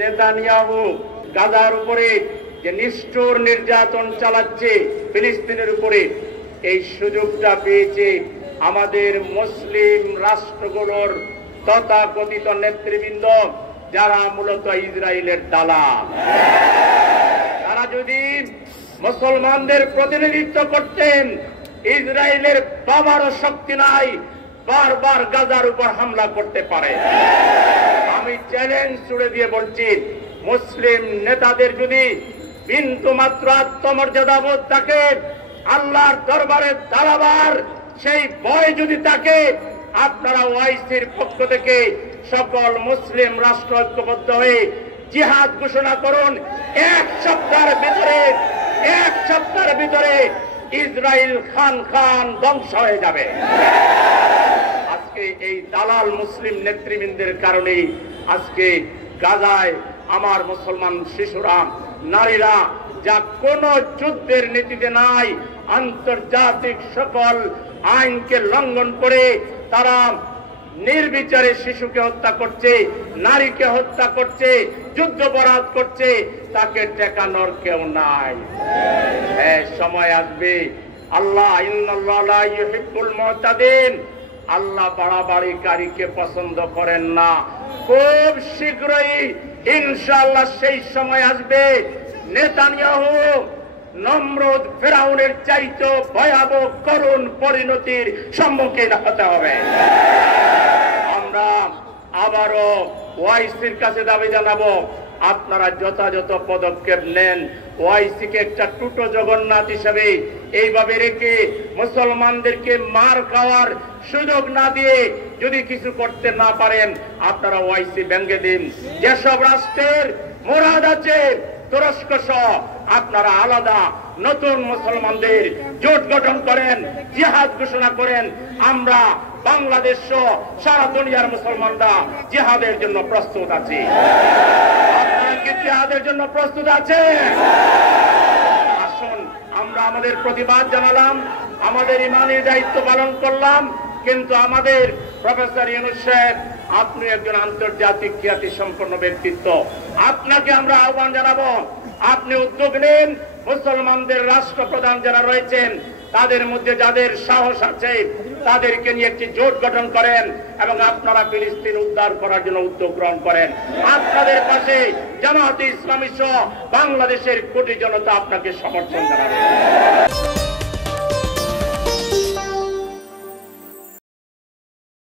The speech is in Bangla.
নেতানিয়াহু গাজার উপরে যে নিষ্ঠুর নির্যাতন চালাচ্ছে ফিলিস্তিনের উপরে, এই সুযোগটা পেয়েছে আমাদের মুসলিম রাষ্ট্রগুলোর তথাকথিত নেতৃবৃন্দ, যারা মূলত ইসরায়েলের দালাল। তারা যদি মুসলমানদের প্রতিনিধিত্ব করতেন, ইসরায়েলের বাবারও শক্তি নাই বারবার গাজার উপর হামলা করতে পারে। আমি চ্যালেঞ্জ ছুড়ে দিয়ে বলছি, মুসলিম নেতাদের যদি বিন্দু মাত্র আত্মমর্যাদাবোধ থাকে, আল্লাহর দরবারে দাঁড়াবার সেই ভয় যদি থাকে, আপনারা ওআইসির পক্ষ থেকে সকল মুসলিম রাষ্ট্র ঐক্যবদ্ধ হয়ে জিহাদ ঘোষণা করুন। এক সপ্তাহের ভিতরে ইসরায়েল খান ধ্বংস হয়ে যাবে। আজকে এই দালাল মুসলিম নেতৃবৃন্দের কারণেই আজকে গাজায় আমার মুসলমান শিশুরা, নারীরা যা কোন যুদ্ধের নীতিতে নাই, আন্তর্জাতিক সকল আইনকে লঙ্ঘন করে তারা নির্বিচারে শিশুকে হত্যা করছে, নারীকে হত্যা করছে, যুদ্ধাপরাধ করছে, তাকে ঠেকানোর কেউ নাই। সময় আসবে, আল্লাহ ইন্নাল্লাহ লা ইউহিব্বুল মুতাদিন, আল্লাহ বাড়াবাড়িকারীকে পছন্দ করেন না। খুব শীঘ্রই ইনশাআল্লাহ সেই সময় আসবে, নেতানিয়াহু নমরুদ ফেরাউনের চাইতে ভয়াবহ করুণ পরিণতির সম্মুখীন হতে হবে। আমরা আবারও ওআইসির কাছে দাবি জানাবো, আপনারা যথাযথ পদক্ষেপ নেন। ওআইসিকে একটা টুটো জগন্নাথ হিসেবে এইভাবে রেখে মুসলমানদেরকে মার খাওয়ার সুযোগ না দিয়ে যদি কিছু করতে না পারেন, আপনারা ওআইসি ভেঙে দিন। যেসব রাষ্ট্রের মুরাদ আছে তুরস্ক সহ, আপনারা আলাদা নতুন মুসলমানদের জোট গঠন করেন, জিহাদ ঘোষণা করেন। আমরা বাংলাদেশ সহ সারা দুনিয়ার মুসলমানরা জিহাদের জন্য প্রস্তুত আছি। আপনারা কি জিহাদের জন্য প্রস্তুত আছেন? আসুন, আমরা আমাদের প্রতিবাদ জানালাম, আমাদের ইমানি দায়িত্ব পালন করলাম, কিন্তু আমাদের প্রফেসর ইউনূস সাহেব, আপনি একজন আন্তর্জাতিক খ্যাতি সম্পন্ন ব্যক্তিত্ব, আপনাকে আমরা আহ্বান জানাবো, আপনি উদ্যোগ নিন। মুসলমানদের রাষ্ট্রপ্রধান যারা রয়েছেন, তাদের মধ্যে যাদের সাহস আছে, তাদেরকে নিয়ে একটি জোট গঠন করেন এবং আপনারা ফিলিস্তিন উদ্ধার করার জন্য উদ্যোগ গ্রহণ করেন। আপনাদের পাশে জামায়াতে ইসলামী সহ বাংলাদেশের কোটি জনতা আপনাকে সমর্থন জানাবে।